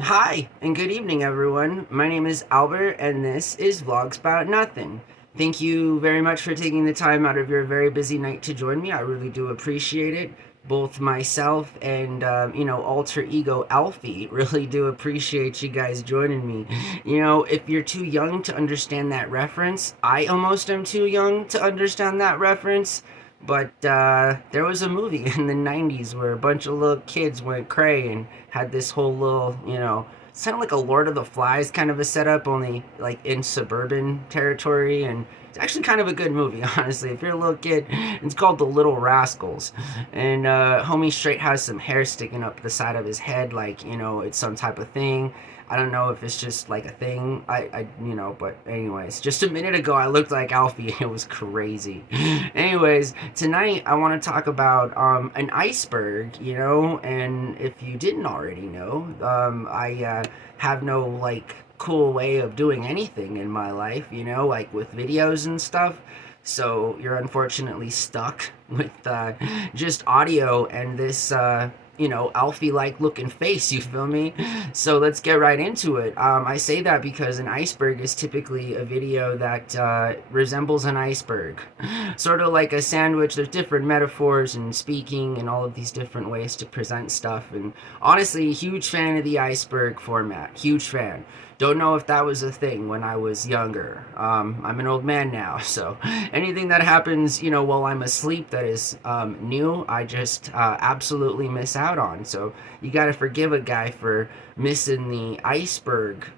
Hi, and good evening, everyone. My name is Albert, and this is Vlogs About Nothing. Thank you very much for taking the time out of your very busy night to join me. I really do appreciate it. Both myself and, alter ego Alfie really do appreciate you guys joining me. If you're too young to understand that reference, I almost am too young to understand that reference. But there was a movie in the 90s where a bunch of little kids went cray and had this whole little, it's kind of like a Lord of the Flies kind of a setup, only like in suburban territory. And it's actually kind of a good movie, honestly. If you're a little kid, it's called The Little Rascals. And homie straight has some hair sticking up the side of his head, like, it's some type of thing. I don't know if it's just like a thing. But anyways, just a minute ago I looked like Alfie. It was crazy. Anyways, tonight I want to talk about an iceberg. And if you didn't already know, I have no like cool way of doing anything in my life. Like with videos and stuff. So you're unfortunately stuck with just audio and this Alfie like looking face, you feel me? So let's get right into it. I say that because an iceberg is typically a video that resembles an iceberg. Sort of like a sandwich, there's different metaphors and speaking and all of these different ways to present stuff. And honestly, huge fan of the iceberg format. Huge fan. Don't know if that was a thing when I was younger. I'm an old man now, so anything that happens, while I'm asleep that is new, I just absolutely miss out on. So you got to forgive a guy for missing the iceberg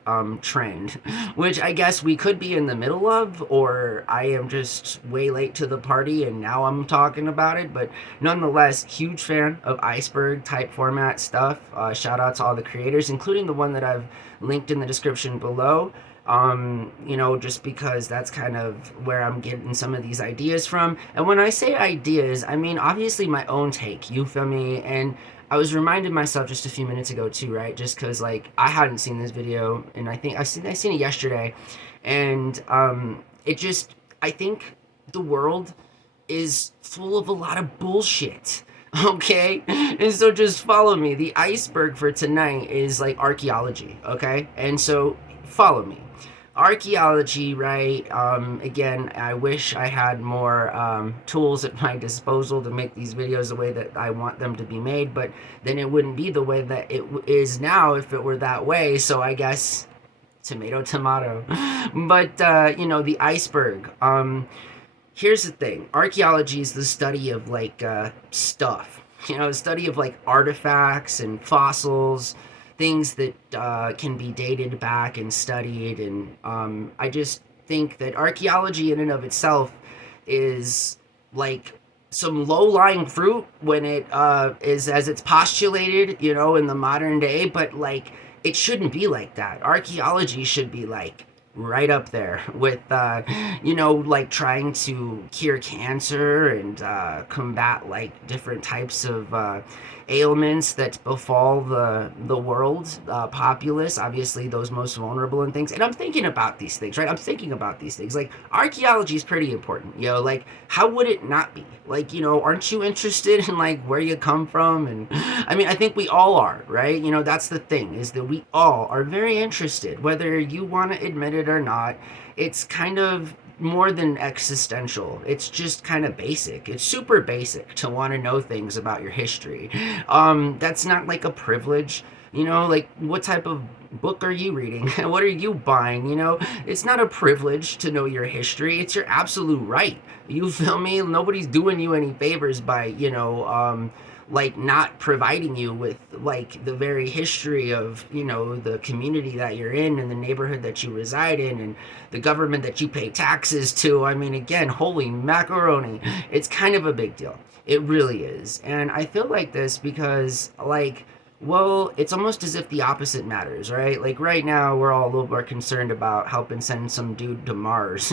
trend, which I guess we could be in the middle of, or I am just way late to the party and now I'm talking about it. But nonetheless, huge fan of iceberg type format stuff. Shout out to all the creators, including the one that I've linked in the description below. Just because that's kind of where I'm getting some of these ideas from. And when I say ideas, I mean obviously my own take, you feel me? And I was reminding myself just a few minutes ago too, right? Just because like I hadn't seen this video, and I think I seen it yesterday, and it just I think the world is full of a lot of bullshit. Okay? And so just follow me. The iceberg for tonight is like archaeology, okay? And so follow me. Archaeology, right? Again, I wish I had more tools at my disposal to make these videos the way that I want them to be made, but then it wouldn't be the way that it is now if it were that way. So I guess tomato, tomato. But, the iceberg. Here's the thing. Archaeology is the study of like stuff. The study of like artifacts and fossils, things that can be dated back and studied. And I just think that archaeology in and of itself is like some low-lying fruit when it is as it's postulated, in the modern day. But like, it shouldn't be like that. Archaeology should be like right up there with like trying to cure cancer and combat like different types of ailments that befall the world populace, obviously those most vulnerable and things. And I'm thinking about these things, right? I'm thinking about these things. Like archaeology is pretty important, like how would it not be? Like, aren't you interested in like where you come from? And I mean, I think we all are, right? That's the thing, is that we all are very interested, whether you want to admit it or not. It's kind of more than existential. It's just kind of basic. It's super basic to want to know things about your history. That's not like a privilege. Like what type of book are you reading? What are you buying? It's not a privilege to know your history. It's your absolute right. You feel me? Nobody's doing you any favors by, like not providing you with like the very history of the community that you're in and the neighborhood that you reside in and the government that you pay taxes to. I mean, again, holy macaroni, it's kind of a big deal. It really is. And I feel like this because like, well, it's almost as if the opposite matters, right? Like right now, we're all a little more concerned about helping send some dude to Mars,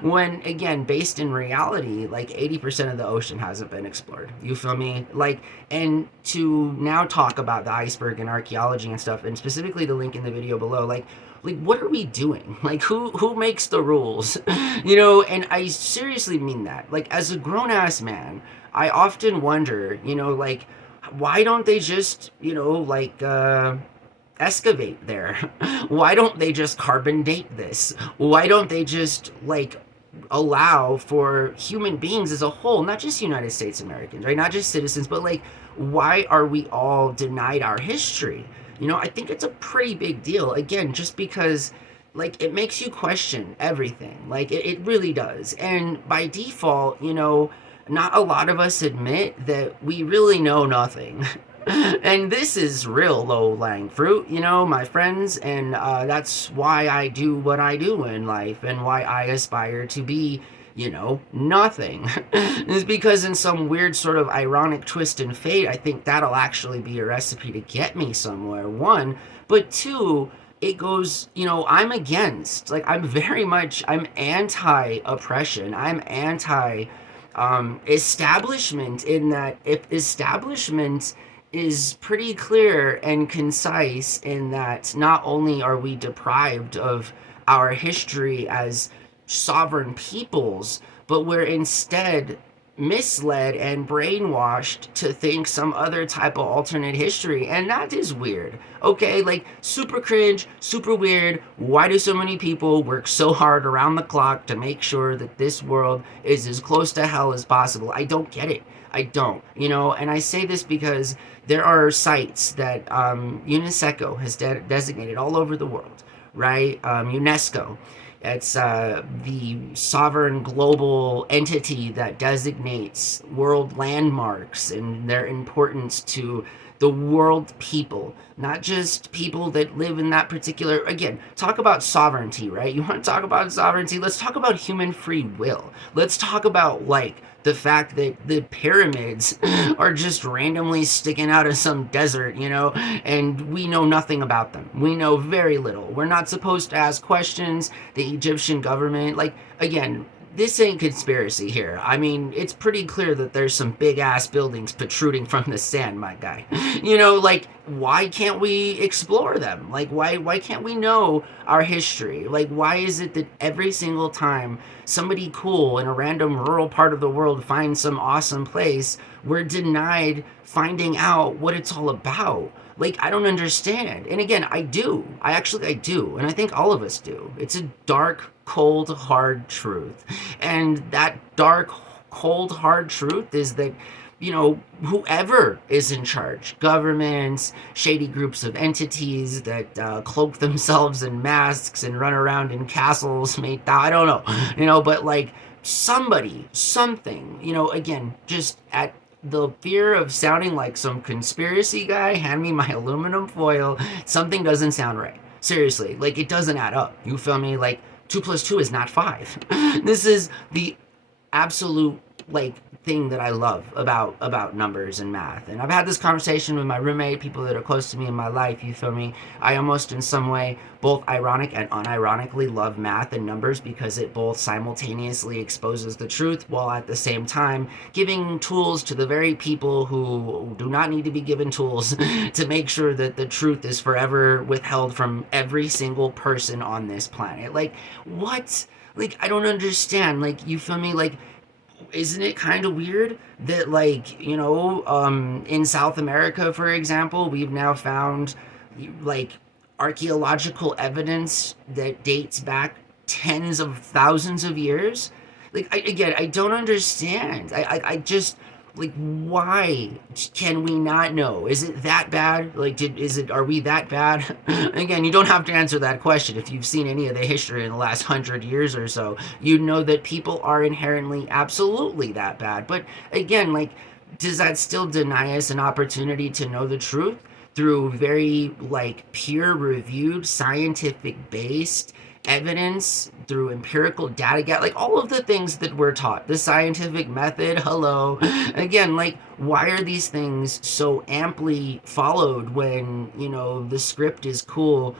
When, again, based in reality, like 80% of the ocean hasn't been explored. You feel me? Like, and to now talk about the iceberg and archaeology and stuff, and specifically the link in the video below, like what are we doing? Like who makes the rules? And I seriously mean that. Like as a grown-ass man, I often wonder, like why don't they just excavate there? Why don't they just carbon date this? Why don't they just like allow for human beings as a whole, not just United States Americans, right? Not just citizens, but like, why are we all denied our history? I think it's a pretty big deal. Again, just because like it makes you question everything. Like it really does. And by default, not a lot of us admit that we really know nothing. And this is real low-lying fruit, my friends, and that's why I do what I do in life and why I aspire to be, nothing. Is because in some weird sort of ironic twist in fate, I think that'll actually be a recipe to get me somewhere, one. But two, it goes, I'm anti-oppression. I'm anti establishment, in that if establishment is pretty clear and concise in that not only are we deprived of our history as sovereign peoples, but we're instead misled and brainwashed to think some other type of alternate history. And that is weird. Okay, like super cringe, super weird. Why do so many people work so hard around the clock to make sure that this world is as close to hell as possible? I don't get it. I don't, and I say this because there are sites that UNESCO has designated all over the world, right? UNESCO. It's the sovereign global entity that designates world landmarks and their importance to the world people, not just people that live in that particular. Again, talk about sovereignty, right? You want to talk about sovereignty? Let's talk about human free will. Let's talk about like the fact that the pyramids are just randomly sticking out of some desert, and we know nothing about them. We know very little. We're not supposed to ask questions. The Egyptian government, like, again, this ain't conspiracy here. I mean, it's pretty clear that there's some big ass buildings protruding from the sand, my guy. Like, why can't we explore them? Like, why can't we know our history? Like, why is it that every single time somebody cool in a random rural part of the world finds some awesome place, we're denied finding out what it's all about? Like, I don't understand. And again, I do. I do. And I think all of us do. It's a dark, cold, hard truth. And that dark, cold, hard truth is that, whoever is in charge, governments, shady groups of entities that cloak themselves in masks and run around in castles made, I don't know, but like somebody, something, again, just at the fear of sounding like some conspiracy guy, hand me my aluminum foil. Something doesn't sound right. Seriously, like it doesn't add up. You feel me? Like 2 plus 2 is not 5. This is the absolute like thing that I love about numbers and math. And I've had this conversation with my roommate, people that are close to me in my life, you feel me? I almost in some way both ironic and unironically love math and numbers because it both simultaneously exposes the truth while at the same time giving tools to the very people who do not need to be given tools to make sure that the truth is forever withheld from every single person on this planet. Like, what? Like, I don't understand. Like, you feel me? Like, isn't it kind of weird that, like, in South America, for example, we've now found, like, archaeological evidence that dates back tens of thousands of years? Like, I don't understand. I just, like, why can we not know? Is it that bad? Like, are we that bad? Again, you don't have to answer that question. If you've seen any of the history in the last 100 years or so, you know that people are inherently absolutely that bad. But again, like, does that still deny us an opportunity to know the truth through very, like, peer-reviewed, scientific-based evidence, through empirical data, like all of the things that we're taught, the scientific method? Hello. Again, like, why are these things so amply followed when, the script is cool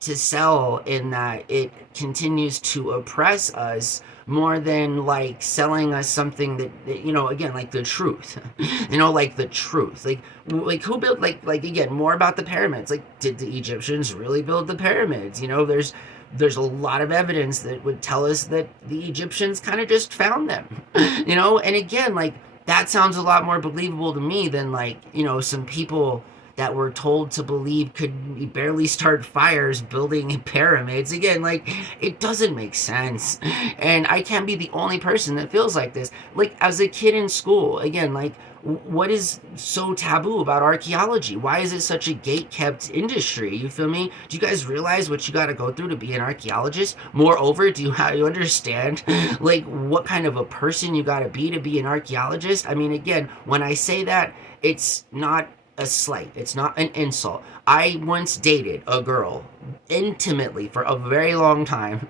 to sell, in that it continues to oppress us more than like selling us something that again, like the truth. Like the truth, like who built, like again, more about the pyramids. Like, did the Egyptians really build the pyramids? There's a lot of evidence that would tell us that the Egyptians kind of just found them. And again, like, that sounds a lot more believable to me than, like, some people that we're told to believe could barely start fires building pyramids. Again, like, it doesn't make sense. And I can't be the only person that feels like this. Like, as a kid in school, again, like, what is so taboo about archaeology? Why is it such a gate-kept industry? You feel me? Do you guys realize what you got to go through to be an archaeologist? Moreover, do you understand like what kind of a person you got to be an archaeologist? I mean, again, when I say that, it's not a slight. It's not an insult. I once dated a girl intimately for a very long time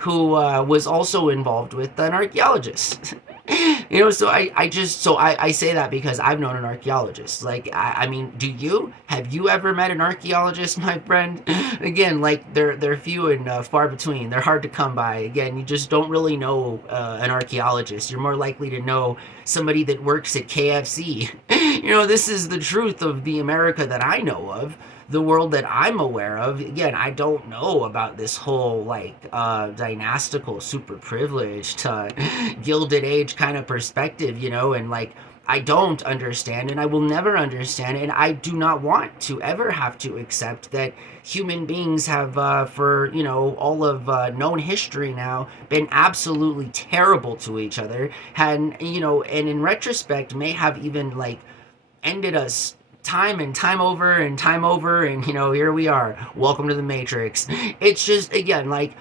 who was also involved with an archaeologist. So I say that because I've known an archaeologist. Like, I mean, have you ever met an archaeologist, my friend? Again, like, they're few and far between. They're hard to come by. Again, you just don't really know an archaeologist. You're more likely to know somebody that works at KFC. This is the truth of the America that I know of, the world that I'm aware of. Again, I don't know about this whole like dynastical, super privileged, gilded age kind of perspective, and like, I don't understand, and I will never understand, and I do not want to ever have to accept that human beings have, for all of known history now, been absolutely terrible to each other, and and in retrospect may have even like ended us time and time over and time over, and here we are, welcome to the Matrix. It's just, again, like,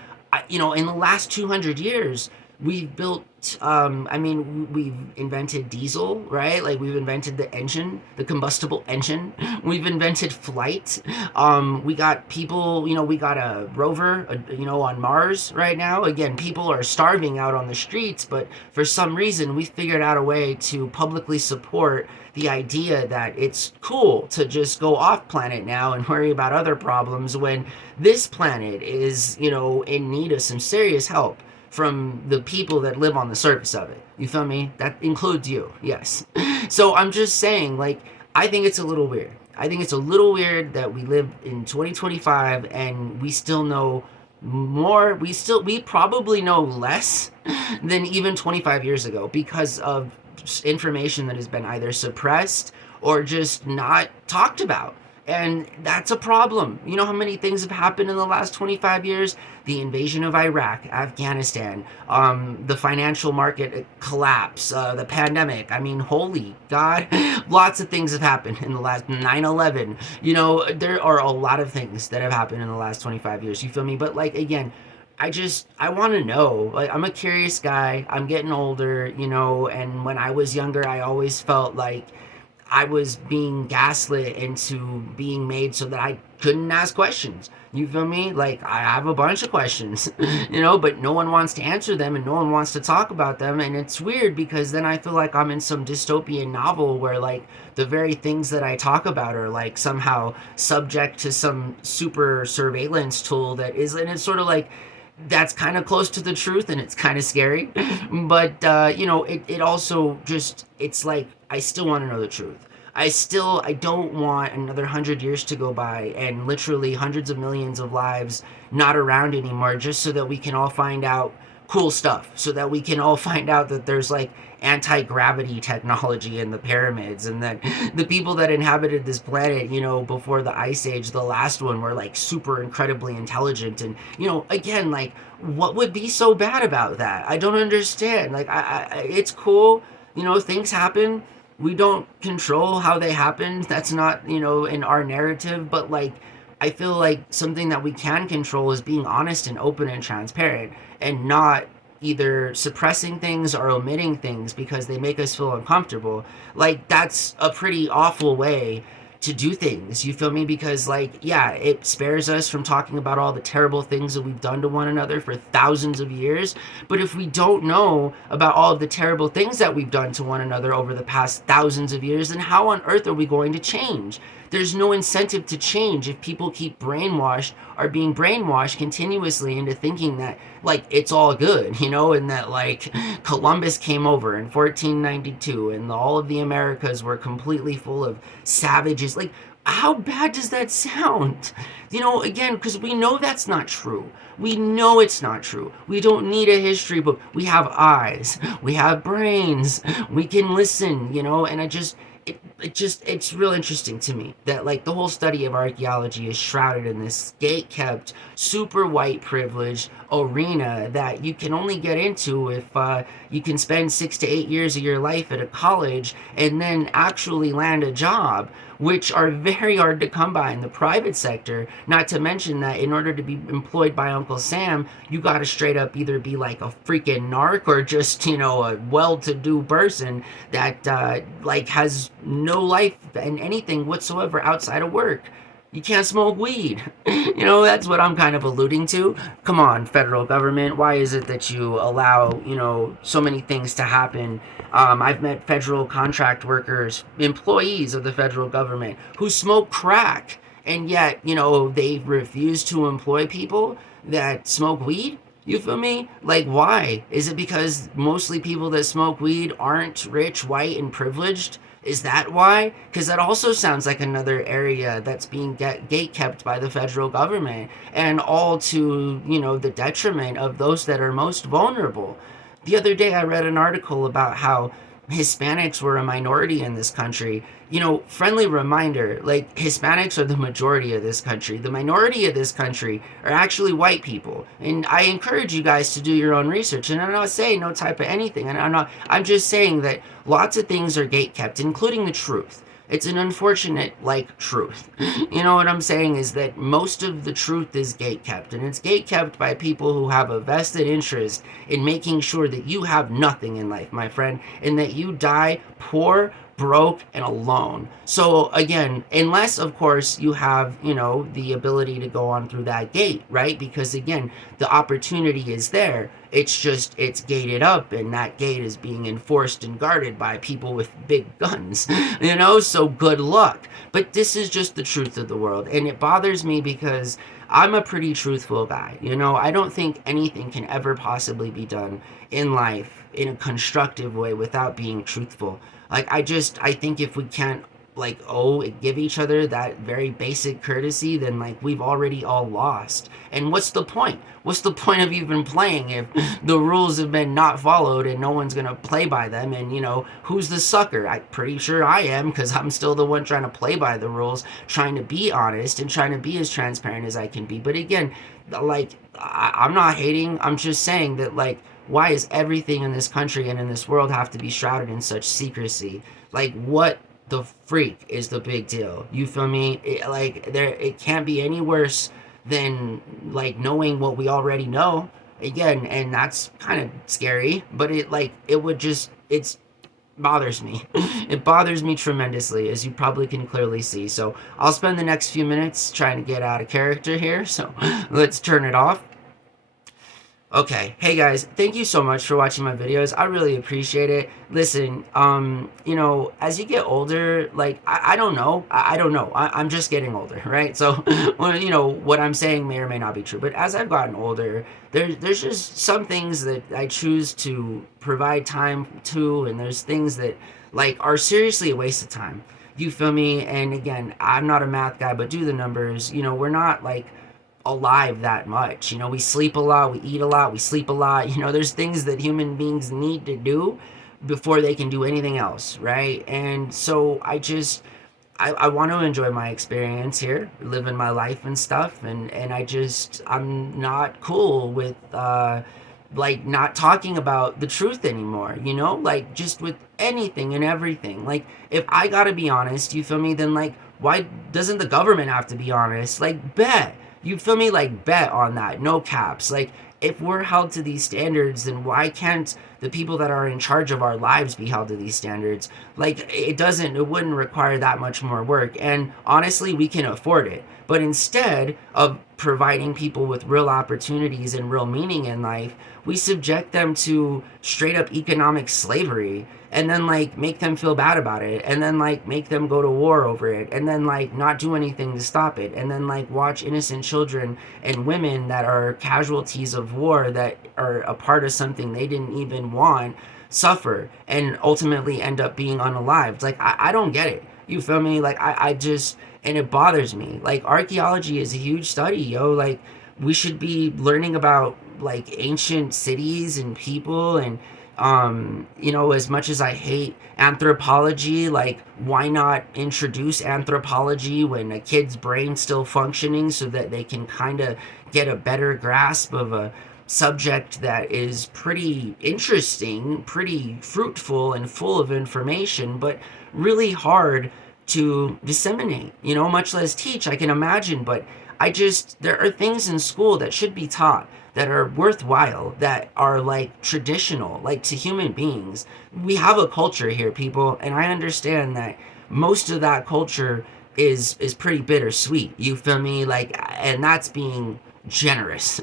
in the last 200 years we've built, we've invented diesel, right? Like, we've invented the engine, the combustible engine. We've invented flight. We got people, we got a rover, on Mars right now. Again, people are starving out on the streets, but for some reason we figured out a way to publicly support the idea that it's cool to just go off planet now and worry about other problems when this planet is, in need of some serious help from the people that live on the surface of it. You feel me? That includes you, yes. So I'm just saying, like, I think it's a little weird. I think it's a little weird that we live in 2025 and we still know more. We probably know less than even 25 years ago because of information that has been either suppressed or just not talked about. And that's a problem. You know how many things have happened in the last 25 years? The invasion of Iraq, Afghanistan, the financial market collapse, the pandemic. I mean, holy God, lots of things have happened in the last 9/11. There are a lot of things that have happened in the last 25 years. You feel me? But like, again, I want to know. Like, I'm a curious guy. I'm getting older, and when I was younger, I always felt like I was being gaslit into being made so that I couldn't ask questions. You feel me? Like, I have a bunch of questions, but no one wants to answer them and no one wants to talk about them. And it's weird because then I feel like I'm in some dystopian novel where, like, the very things that I talk about are, like, somehow subject to some super surveillance tool and it's sort of like, that's kind of close to the truth and it's kind of scary. But it also just, it's like, I still want to know the truth. I don't want another 100 years to go by and literally hundreds of millions of lives not around anymore, just so that we can all find out cool stuff, so that we can all find out that there's like anti-gravity technology in the pyramids, and that the people that inhabited this planet, before the ice age, the last one, were like super incredibly intelligent. And again, like, what would be so bad about that? I don't understand. Like, it's cool, things happen. We don't control how they happen. That's not, in our narrative. But like, I feel like something that we can control is being honest and open and transparent, and not either suppressing things or omitting things because they make us feel uncomfortable. Like, that's a pretty awful way to do things. You feel me? Because, like, yeah, it spares us from talking about all the terrible things that we've done to one another for thousands of years. But if we don't know about all of the terrible things that we've done to one another over the past thousands of years, then how on earth are we going to change? There's no incentive to change if people keep being brainwashed continuously into thinking that, like, it's all good, and that, like, Columbus came over in 1492 and all of the Americas were completely full of savages. Like, how bad does that sound? Again, because we know that's not true. We know it's not true. We don't need a history book. We have eyes. We have brains. We can listen, and it's real interesting to me that like the whole study of archaeology is shrouded in this gate kept super white privileged arena that you can only get into if you can spend 6 to 8 years of your life at a college and then actually land a job, which are very hard to come by in the private sector. Not to mention that in order to be employed by Uncle Sam, you got to straight up either be like a freaking narc or just, a well-to-do person that like has no life and anything whatsoever outside of work. You can't smoke weed. That's what I'm kind of alluding to. Come on, federal government. Why is it that you allow, so many things to happen? I've met federal contract workers, employees of the federal government, who smoke crack. And yet, they refuse to employ people that smoke weed. You feel me? Like, why? Is it because mostly people that smoke weed aren't rich, white, and privileged? Is that why? Because that also sounds like another area that's being gate kept by the federal government, and all to, the detriment of those that are most vulnerable. The other day, I read an article about how Hispanics were a minority in this country. Friendly reminder, like, Hispanics are the majority of this country. The minority of this country are actually white people. And I encourage you guys to do your own research. And I'm not saying no type of anything. And I'm just saying that lots of things are gate kept, including the truth. It's an unfortunate, truth. What I'm saying is that most of the truth is gate kept, and it's gate kept by people who have a vested interest in making sure that you have nothing in life, my friend, and that you die poor, broke, and alone. So again, unless of course you have, the ability to go on through that gate, right? Because again, the opportunity is there. It's gated up, and that gate is being enforced and guarded by people with big guns, so good luck. But this is just the truth of the world, and it bothers me because I'm a pretty truthful guy. I don't think anything can ever possibly be done in life in a constructive way without being truthful. I think if we can't give each other that very basic courtesy, then we've already all lost. And what's the point? What's the point of even playing if the rules have been not followed and no one's gonna play by them? And who's the sucker? I'm pretty sure I am, because I'm still the one trying to play by the rules, trying to be honest and trying to be as transparent as I can be. But again, I'm not hating. I'm just saying that why is everything in this country and in this world have to be shrouded in such secrecy? What the freak is the big deal? You feel me? It can't be any worse than knowing what we already know. Again, and that's kind of scary, but it bothers me. It bothers me tremendously, as you probably can clearly see. So I'll spend the next few minutes trying to get out of character here. So let's turn it off. Okay, hey guys, thank you so much for watching my videos. I really appreciate it. Listen, as you get older, I don't know. I don't know. I'm just getting older, right? So, well, what I'm saying may or may not be true. But as I've gotten older, there's just some things that I choose to provide time to, and there's things that, are seriously a waste of time. You feel me? And again, I'm not a math guy, but do the numbers. We're not, alive that much. We sleep a lot, we eat a lot, we sleep a lot. There's things that human beings need to do before they can do anything else, right? And so I want to enjoy my experience here, living my life and stuff, and I'm not cool with not talking about the truth anymore, just with anything and everything. If I gotta be honest, you feel me, then why doesn't the government have to be honest? Bet. You feel me? Bet on that. No caps. If we're held to these standards, then why can't the people that are in charge of our lives be held to these standards? It wouldn't require that much more work. And honestly, we can afford it. But instead of providing people with real opportunities and real meaning in life, we subject them to straight up economic slavery, and then make them feel bad about it, and then make them go to war over it, and then not do anything to stop it, and then watch innocent children and women that are casualties of war, that are a part of something they didn't even want, suffer and ultimately end up being unalived. I don't get it. You feel me? And it bothers me. Archaeology is a huge study, we should be learning about ancient cities and people, and As much as I hate anthropology, like, why not introduce anthropology when a kid's brain's still functioning so that they can kind of get a better grasp of a subject that is pretty interesting, pretty fruitful, and full of information, but really hard to disseminate, much less teach, I can imagine. But there are things in school that should be taught that are worthwhile, that are like traditional, like to human beings. We have a culture here, people, and I understand that most of that culture is pretty bittersweet. You feel me? Like, and that's being generous.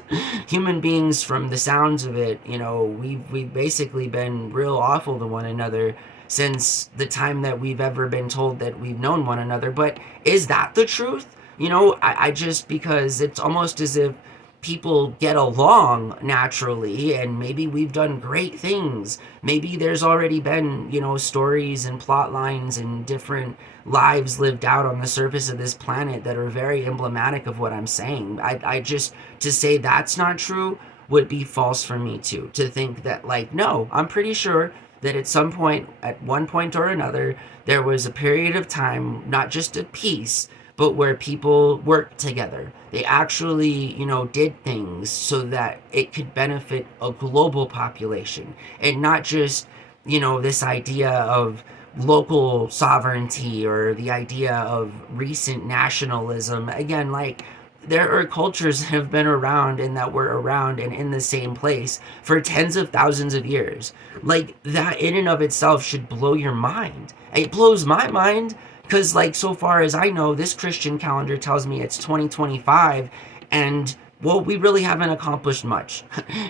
Human beings, from the sounds of it, we've basically been real awful to one another since the time that we've ever been told that we've known one another. But is that the truth? I just, because it's almost as if people get along naturally, and maybe we've done great things. Maybe there's already been, stories and plot lines and different lives lived out on the surface of this planet that are very emblematic of what I'm saying. I just, to say that's not true would be false for me too. To think that, like, no, I'm pretty sure that at some point, at one point or another, there was a period of time, not just of peace, but where people worked together. They actually, did things so that it could benefit a global population, and not just, this idea of local sovereignty or the idea of recent nationalism. Again, like, there are cultures that have been around and that were around and in the same place for tens of thousands of years. Like, that in and of itself should blow your mind. It blows my mind because, like, so far as I know, this Christian calendar tells me it's 2025, and, well, we really haven't accomplished much,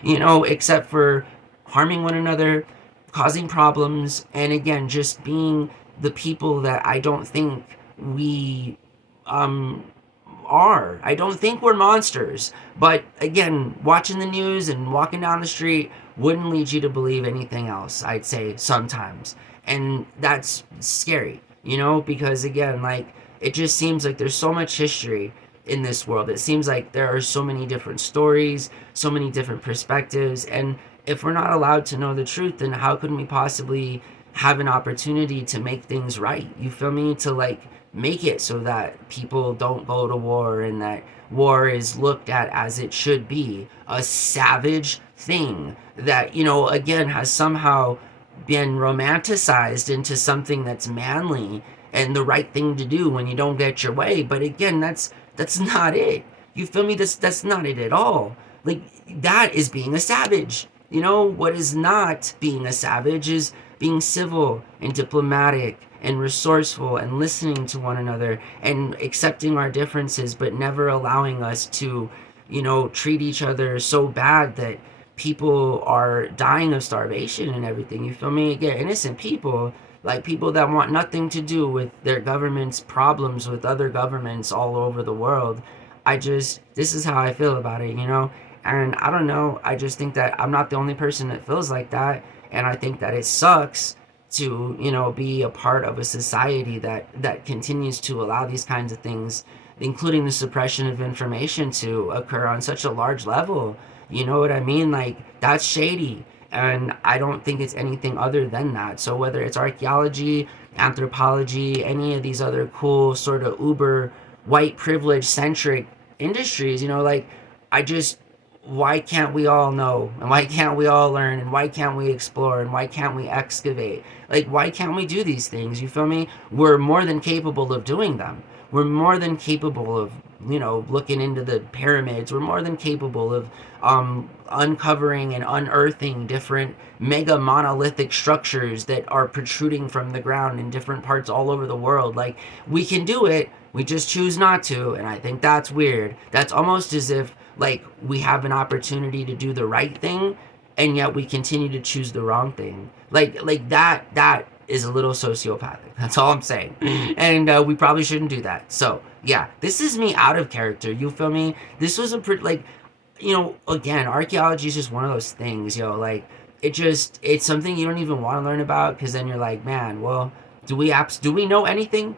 except for harming one another, causing problems, and again, just being the people that I don't think we are. I don't think we're monsters. But again, watching the news and walking down the street wouldn't lead you to believe anything else, I'd say, sometimes. And that's scary, because again, like, it just seems like there's so much history in this world. It seems like there are so many different stories, so many different perspectives, and if we're not allowed to know the truth, then how can we possibly have an opportunity to make things right? You feel me? To, like, make it so that people don't go to war, and that war is looked at as it should be, a savage thing that, again, has somehow been romanticized into something that's manly and the right thing to do when you don't get your way. But again, that's not it. You feel me? That's not it at all. Like, that is being a savage. What is not being a savage is being civil and diplomatic and resourceful and listening to one another and accepting our differences, but never allowing us to, treat each other so bad that people are dying of starvation and everything. You feel me? Again, innocent people, like people that want nothing to do with their government's problems with other governments all over the world. This is how I feel about it, And I don't know, I just think that I'm not the only person that feels like that. And I think that it sucks to, be a part of a society that continues to allow these kinds of things, including the suppression of information, to occur on such a large level. You know what I mean? Like, that's shady. And I don't think it's anything other than that. So whether it's archaeology, anthropology, any of these other cool sort of uber white privilege centric industries, like, I just, why can't we all know, and why can't we all learn, and why can't we explore, and why can't we excavate? Like, why can't we do these things? You feel me? We're more than capable of doing them. We're more than capable of, looking into the pyramids. We're more than capable of uncovering and unearthing different mega monolithic structures that are protruding from the ground in different parts all over the world. Like, we can do it, we just choose not to, and I think that's weird. That's almost as if, like, we have an opportunity to do the right thing, and yet we continue to choose the wrong thing. Like that is a little sociopathic. That's all I'm saying. And we probably shouldn't do that. So yeah, this is me out of character. You feel me? This was a pretty, like, again, archaeology is just one of those things, like, it's something you don't even want to learn about, because then you're like, man, well, do we know anything?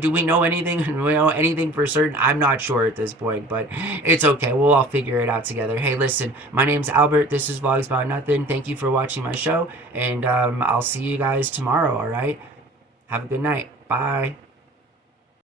Do we know anything? Do we know anything for certain? I'm not sure at this point, but it's okay. We'll all figure it out together. Hey, listen, my name's Albert. This is Vlogs About Nothing. Thank you for watching my show, and I'll see you guys tomorrow. All right. Have a good night. Bye.